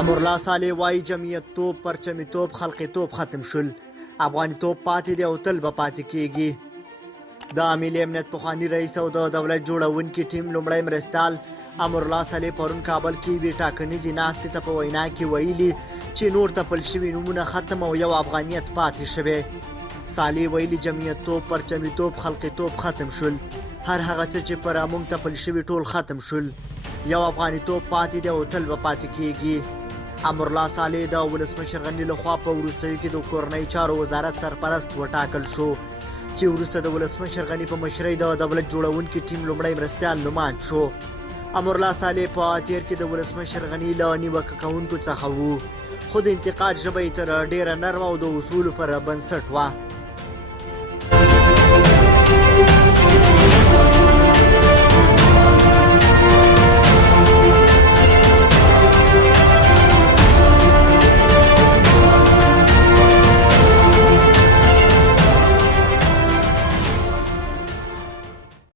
امرالله صالح وایي جمعیت توب، پرچمي توب، خلقي توب ختم شول. افغاني توب پاتې دی او تل به پاتې کیږي. د ملي امنیت پخواني رئیس او د دولت جوړونکي ټیم لومړی مرستیال امرالله صالح پرون کابل کې یوې ټاکنیزې ناستې ته په وینا کې ویلي چې نور تپل شوي نومونه ختم او یو افغانیت پاتې شوی. صالح ویلي جمعیت توب، پرچمي توب، خلقي توب ختم شول. هر هغه څه چې پر موږ تپل شوي ټول ختم شول. یو افغاني توب پاتې دی او تل به پاتې کیږي. امرالله صالح د ولسمشر غني لخوا په وروستیو کې د کورنۍ چارو وزارت سرپرست وټاکل شو چې وروسته د ولسمشر غني په مشرۍ د دولت جوړونکي ټیم لومړی مرستیال نوماند شو. امرالله صالح په تیر کې د ولسمشر غني له نیوکه کوونکو څخه و، خو د انتقاد ژبه یې تر ډیره نرمه او د اصولو پر بنسټ وه.